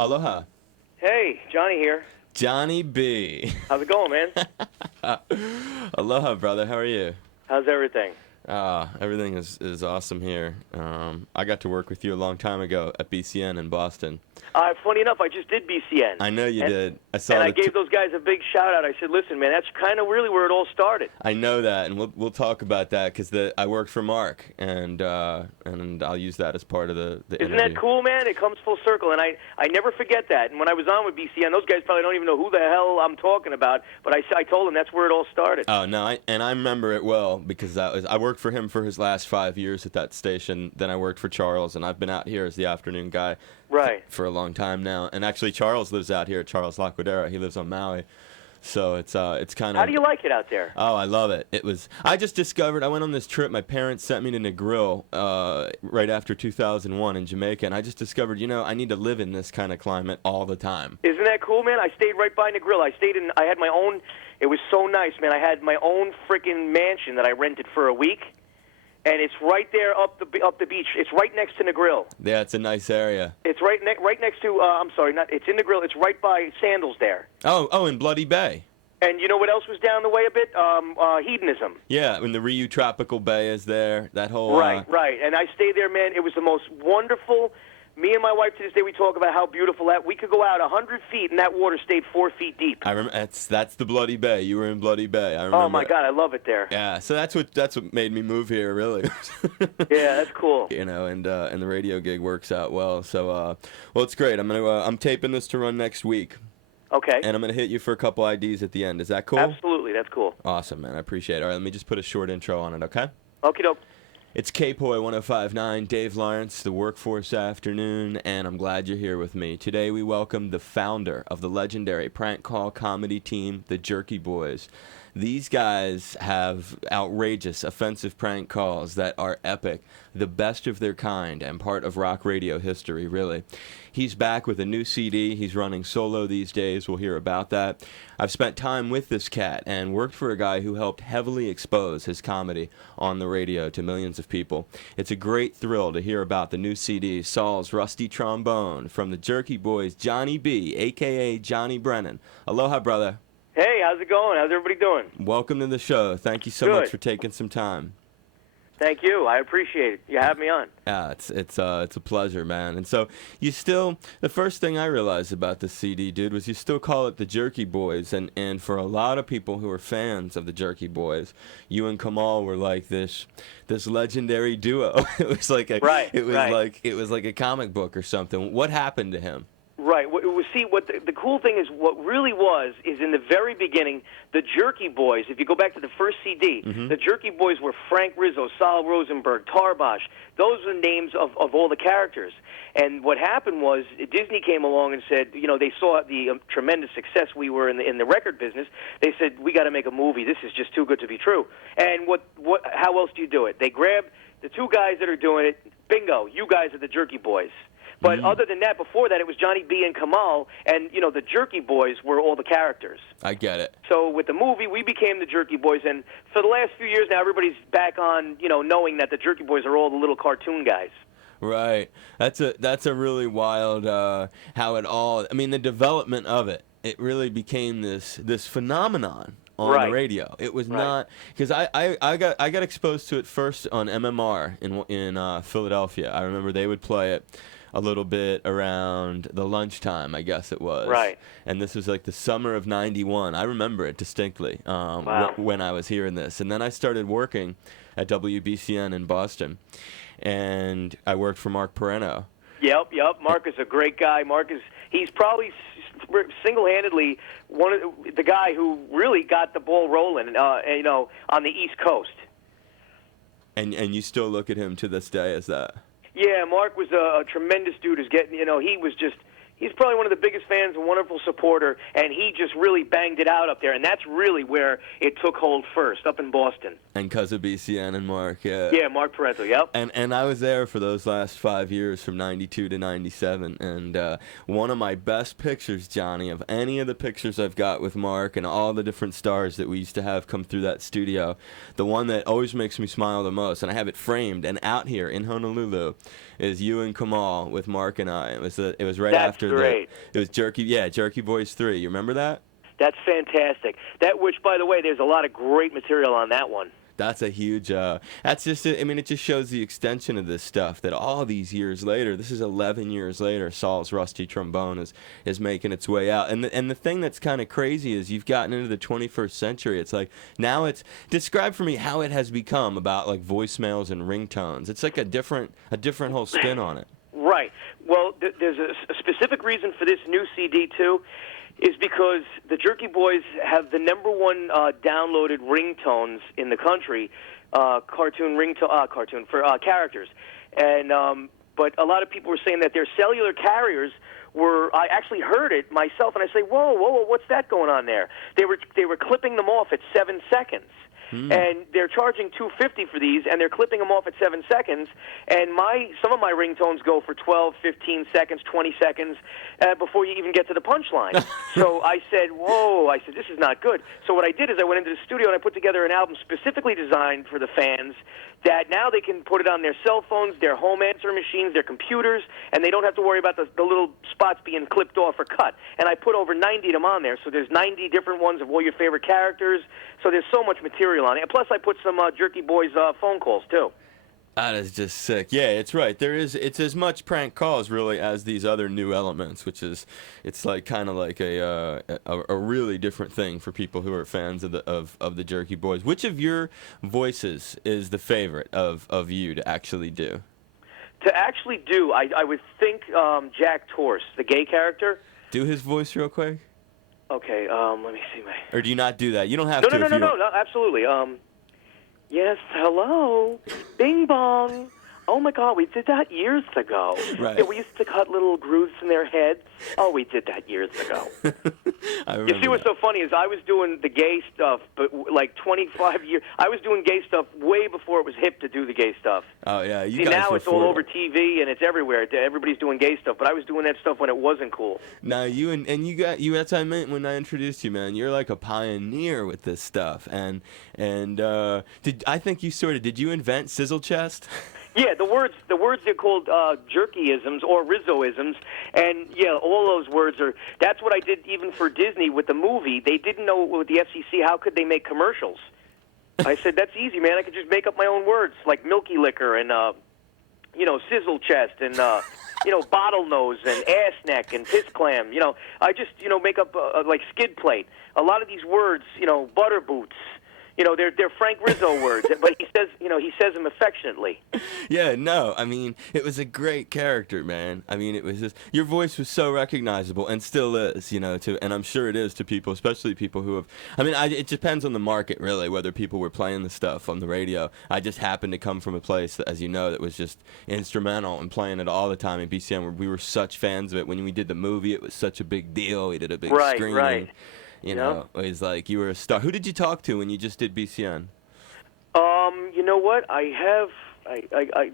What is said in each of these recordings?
Aloha. Hey, Johnny here. Johnny B. How's it going, man? Aloha, brother. How are you? How's everything? Everything is awesome here. I got to work with you a long time ago at BCN in Boston. Funny enough, I just did BCN. I know you did. I saw. And I gave those guys a big shout out. I said, "Listen, man, that's kind of really where it all started." I know that, and we'll talk about that because I worked for Mark, and I'll use that as part of the Isn't interview. that cool, man? It comes full circle, and I never forget that. And when I was on with BCN, those guys probably don't even know who the hell I'm talking about, but I told them that's where it all started. Oh no, I remember it well because I worked for him for his last 5 years at that station. Then I worked for Charles, and I've been out here as the afternoon guy. Right. For a long time now, and actually Charles lives out here. Charles Laquadera, he lives on Maui, so it's kind of. How do you like it out there? Oh, I love it. I just discovered. I went on this trip. My parents sent me to Negril right after 2001 in Jamaica, and I just discovered, I need to live in this kind of climate all the time. Isn't that cool, man? I stayed right by Negril. I had my own. It was so nice, man. I had my own freaking mansion that I rented for a week. And it's right there up the beach. It's right next to Negril. Yeah, it's a nice area. It's right next to. I'm sorry, it's in Negril. It's right by Sandals there. Oh, in Bloody Bay. And you know what else was down the way a bit? Hedonism. Yeah, when the Ryu Tropical Bay is there. That whole. Right. And I stayed there, man. It was the most wonderful. Me and my wife to this day, we talk about how beautiful that. We could go out 100 feet, and that water stayed 4 feet deep. I remember that's the Bloody Bay. You were in Bloody Bay. I remember. Oh my God, I love it there. Yeah, so that's what made me move here, really. Yeah, that's cool. And the radio gig works out well. So well, it's great. I'm taping this to run next week. Okay. And I'm gonna hit you for a couple IDs at the end. Is that cool? Absolutely, that's cool. Awesome, man. I appreciate it. All right, let me just put a short intro on it, okay? Okie doke. It's KPOI 105.9, Dave Lawrence, the Workforce Afternoon, and I'm glad you're here with me. Today we welcome the founder of the legendary prank call comedy team, the Jerky Boys. These guys have outrageous, offensive prank calls that are epic, the best of their kind, and part of rock radio history, really. He's back with a new CD. He's running solo these days. We'll hear about that. I've spent time with this cat and worked for a guy who helped heavily expose his comedy on the radio to millions of people. It's a great thrill to hear about the new CD, Saul's Rusty Trombone, from the Jerky Boys Johnny B, a.k.a. Johnny Brennan. Aloha, brother. Hey, how's it going? How's everybody doing? Welcome to the show. Thank you so Good. much for taking some time. Thank you. I appreciate it. You have me on. Yeah, it's a pleasure, man. And so the first thing I realized about the CD, dude, was you still call it the Jerky Boys, and for a lot of people who are fans of the Jerky Boys, you and Kamal were like this legendary duo. It was like it was like a comic book or something. What happened to him? Right. See, what the cool thing is, what really was, is in the very beginning, the Jerky Boys, if you go back to the first CD, the Jerky Boys were Frank Rizzo, Sal Rosenberg, Tarbosh. Those were names of all the characters. And what happened was, Disney came along and said, they saw the tremendous success we were in the record business. They said, we got to make a movie. This is just too good to be true. And how else do you do it? They grab the two guys that are doing it. Bingo, you guys are the Jerky Boys. But other than that, before that, it was Johnny B and Kamal, and, the Jerky Boys were all the characters. I get it. So with the movie, we became the Jerky Boys, and for the last few years now, everybody's back on, knowing that the Jerky Boys are all the little cartoon guys. Right. That's a really wild how it all. I mean, the development of it really became this phenomenon on the radio. It was not because I got exposed to it first on MMR in Philadelphia. I remember they would play it a little bit around the lunchtime, I guess it was. Right. And this was like the summer of '91. I remember it distinctly when I was hearing this. And then I started working at WBCN in Boston, and I worked for Mark Perreno. Yep. Mark is a great guy. He's probably single-handedly one of the guy who really got the ball rolling, on the East Coast. And you still look at him to this day as that. Yeah, Mark was a tremendous dude. He's probably one of the biggest fans, a wonderful supporter, and he just really banged it out up there. And that's really where it took hold first, up in Boston. And because of BCN and Mark, yeah. Yeah, Mark Parental, yep. And I was there for those last 5 years, from '92 to '97. And one of my best pictures, Johnny, of any of the pictures I've got with Mark and all the different stars that we used to have come through that studio, the one that always makes me smile the most, and I have it framed and out here in Honolulu, is you and Kamal with Mark and I. It was right after great. It was Jerky Boys 3. You remember that? That's fantastic. Which, by the way, there's a lot of great material on that one. That's a huge, that's just, I mean, it just shows the extension of this stuff that all these years later, this is 11 years later, Saul's Rusty Trombone is making its way out. And the thing that's kind of crazy is you've gotten into the 21st century. It's like, now describe for me how it has become about like voicemails and ringtones. It's like a different whole spin on it. Right. Well, there's a specific reason for this new CD, too, is because the Jerky Boys have the #1 downloaded ringtones in the country, cartoon for characters, and but a lot of people were saying that their cellular carriers were. I actually heard it myself, and I say, whoa, what's that going on there? They were clipping them off at 7 seconds. And they're charging $250 for these, and they're clipping them off at 7 seconds. And some of my ringtones go for 12, 15 seconds, 20 seconds before you even get to the punchline. So I said, whoa! I said, this is not good. So what I did is I went into the studio and I put together an album specifically designed for the fans. That now they can put it on their cell phones, their home answering machines, their computers, and they don't have to worry about the little spots being clipped off or cut. And I put over 90 of them on there, so there's 90 different ones of all your favorite characters. So there's so much material on it. And plus, I put some Jerky Boys phone calls, too. That is just sick. Yeah, it's right. It's as much prank calls really as these other new elements, which is it's like kind of like a really different thing for people who are fans of the Jerky Boys. Which of your voices is the favorite of you to actually do? To actually do, I would think Jack Torse, the gay character. Do his voice real quick. Okay, let me see my. Or do you not do that? You don't have to. No, absolutely. Yes, hello. Bing bong. Oh, my God, we did that years ago. Right. Yeah, we used to cut little grooves in their heads. Oh, we did that years ago. You see what's so funny is I was doing the gay stuff, but like 25 years. I was doing gay stuff way before it was hip to do the gay stuff. Oh, yeah. See, now it's all over TV and it's everywhere. Everybody's doing gay stuff, but I was doing that stuff when it wasn't cool. No, that's what I meant when I introduced you, man. You're like a pioneer with this stuff. And I think did you invent Sizzle Chest? Yeah, the words are called jerkyisms or Rizzoisms, and yeah, all those words are. That's what I did even for Disney with the movie. They didn't know with the FCC how could they make commercials. I said that's easy, man. I could just make up my own words like Milky Liquor and Sizzle Chest and bottlenose and ass neck and piss clam. I just make up like skid plate. A lot of these words, butter boots. They're Frank Rizzo words, but he says them affectionately. Yeah, no, I mean, it was a great character, man. I mean, it was just, your voice was so recognizable and still is, and I'm sure it is to people, especially people who have, it depends on the market, really, whether people were playing the stuff on the radio. I just happened to come from a place, that, as you know, that was just instrumental and playing it all the time in BCN, where we were such fans of it. When we did the movie, it was such a big deal. We did a big screening. Right. It was like you were a star. Who did you talk to when you just did BCN? You know what? I have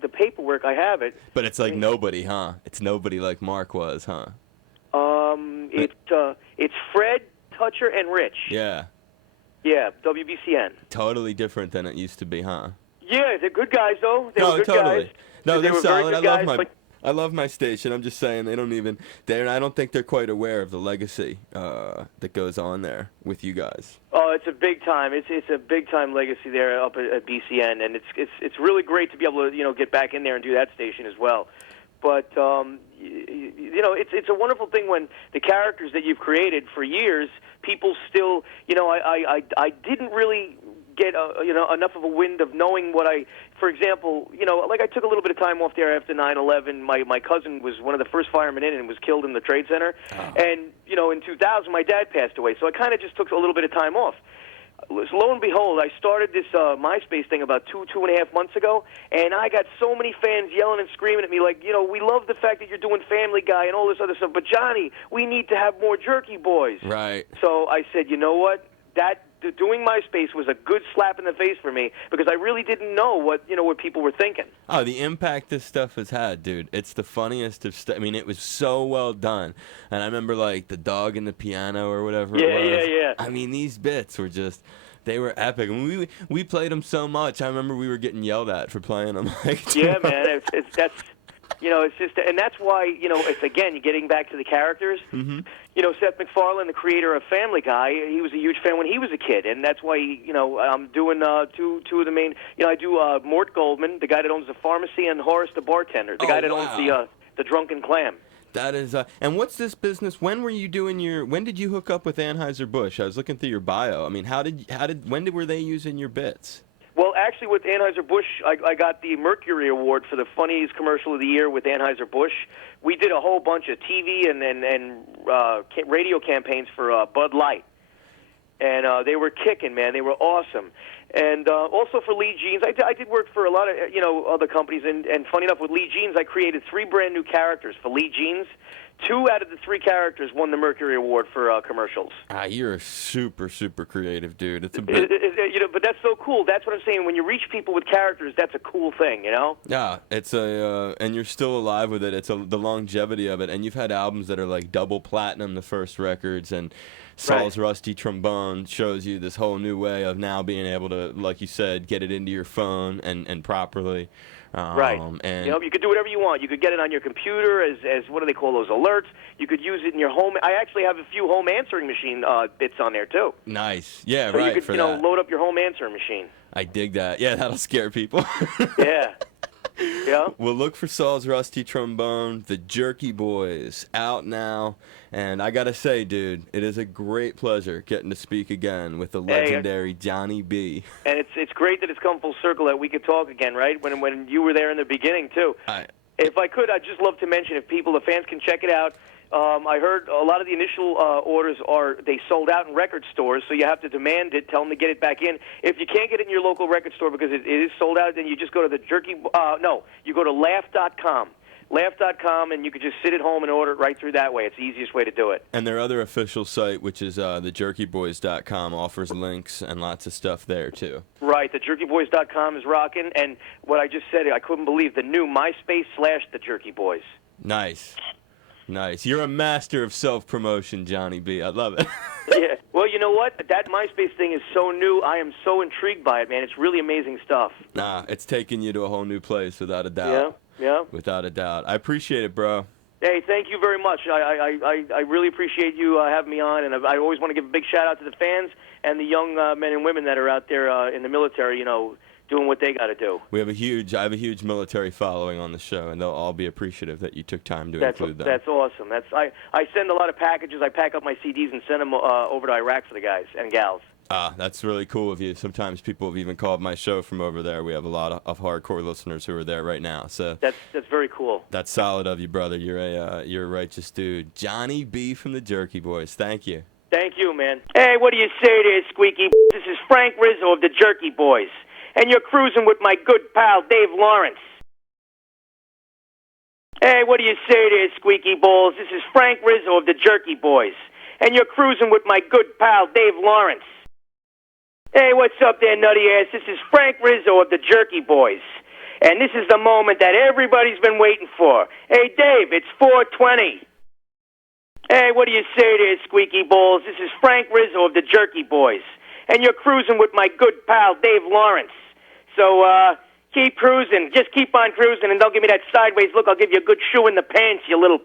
the paperwork. I have it. But it's like nobody, huh? It's nobody like Mark was, huh? It's Fred, Toucher, and Rich. Yeah. Yeah, WBCN. Totally different than it used to be, huh? Yeah, they're good guys, though. They were good totally. guys. No, they they're were solid. very good guys, I love my station. I'm just saying I don't think they're quite aware of the legacy that goes on there with you guys. Oh, it's a big time. It's a big time legacy there up at BCN, and it's really great to be able to get back in there and do that station as well. But it's a wonderful thing when the characters that you've created for years, people still I didn't really get enough of a wind of knowing what for example, like I took a little bit of time off there after 9/11. My cousin was one of the first firemen in and was killed in the Trade Center. Oh. And in 2000 my dad passed away, so I kind of just took a little bit of time off. Lo and behold, I started this MySpace thing about two and a half months ago, and I got so many fans yelling and screaming at me like, we love the fact that you're doing Family Guy and all this other stuff, but Johnny, we need to have more Jerky Boys. Right. So I said, you know what? Doing MySpace was a good slap in the face for me because I really didn't know what people were thinking. Oh, the impact this stuff has had, dude. It's the funniest of stuff. I mean, it was so well done. And I remember, like, the dog and the piano or whatever it was. Yeah. I mean, these bits were just, they were epic. And we played them so much. I remember we were getting yelled at for playing them. Yeah, man. It's just, and that's why, it's, again, you're getting back to the characters. Mm-hmm. Seth MacFarlane, the creator of Family Guy, he was a huge fan when he was a kid, and that's why, I'm doing two of the main, I do Mort Goldman, the guy that owns the pharmacy, and Horace the bartender, the guy that owns the Drunken Clam. That is, and what's this business? When were you doing when did you hook up with Anheuser-Busch? I was looking through your bio. I mean, when were they using your bits? Well, actually, with Anheuser-Busch, I got the Mercury Award for the funniest commercial of the year with Anheuser-Busch. We did a whole bunch of TV and radio campaigns for Bud Light. And they were kicking, man. They were awesome. And also for Lee Jeans, I did work for a lot of other companies. And funny enough, with Lee Jeans, I created 3 brand new characters for Lee Jeans. 2 out of the 3 characters won the Mercury Award for commercials. You're a super, super creative dude. It's a bit... but that's so cool. That's what I'm saying. When you reach people with characters, that's a cool thing, Yeah, it's and you're still alive with it. It's the longevity of it. And you've had albums that are like double platinum, the first records, and Saul's Rusty Trombone shows you this whole new way of now being able to, like you said, get it into your phone and properly. Right. And you could do whatever you want. You could get it on your computer as what do they call those, alerts. You could use it in your home. I actually have a few home answering machine bits on there, too. Nice. Yeah, so right. You could, load up your home answering machine. I dig that. Yeah, that'll scare people. Yeah. Yeah. Well, look for Saul's Rusty Trombone, the Jerky Boys, out now. And I got to say, dude, it is a great pleasure getting to speak again with the legendary Johnny B. And it's great that it's come full circle that we could talk again, right? When you were there in the beginning, too. If I could, I'd just love to mention, if the fans can check it out, I heard a lot of the initial orders they sold out in record stores, so you have to demand it, tell them to get it back in. If you can't get it in your local record store because it is sold out, then you just go to you go to laugh.com. Laugh.com, and you could just sit at home and order it right through that way. It's the easiest way to do it. And their other official site, which is thejerkyboys.com, offers links and lots of stuff there, too. Right. Thejerkyboys.com is rocking, and what I just said, I couldn't believe, the new MySpace / The Jerky Boys. Nice. Nice. You're a master of self-promotion, Johnny B. I love it. Yeah. Well, you know what? That MySpace thing is so new. I am so intrigued by it, man. It's really amazing stuff. It's taking you to a whole new place, without a doubt. Yeah. Yeah. Without a doubt. I appreciate it, bro. Hey, thank you very much. I really appreciate you having me on, and I always want to give a big shout-out to the fans and the young men and women that are out there in the military, doing what they got to do. I have a huge military following on the show, and they'll all be appreciative that you took time to include them. That's awesome. I send a lot of packages. I pack up my CDs and send them over to Iraq for the guys and gals. That's really cool of you. Sometimes people have even called my show from over there. We have a lot of hardcore listeners who are there right now. So that's very cool. That's solid of you, brother. You're a righteous dude. Johnny B from the Jerky Boys. Thank you. Thank you, man. Hey, what do you say there, Squeaky? This is Frank Rizzo of the Jerky Boys, and you're cruising with my good pal Dave Lawrence. Hey, what do you say there, Squeaky Balls? This is Frank Rizzo of the Jerky Boys, and you're cruising with my good pal Dave Lawrence. Hey, what's up there, nutty ass? This is Frank Rizzo of the Jerky Boys, and this is the moment that everybody's been waiting for. Hey, Dave, it's 4:20. Hey, what do you say there, Squeaky Balls? This is Frank Rizzo of the Jerky Boys, and you're cruising with my good pal Dave Lawrence. So, keep cruising. Just keep on cruising, and don't give me that sideways look. I'll give you a good shoe in the pants, you little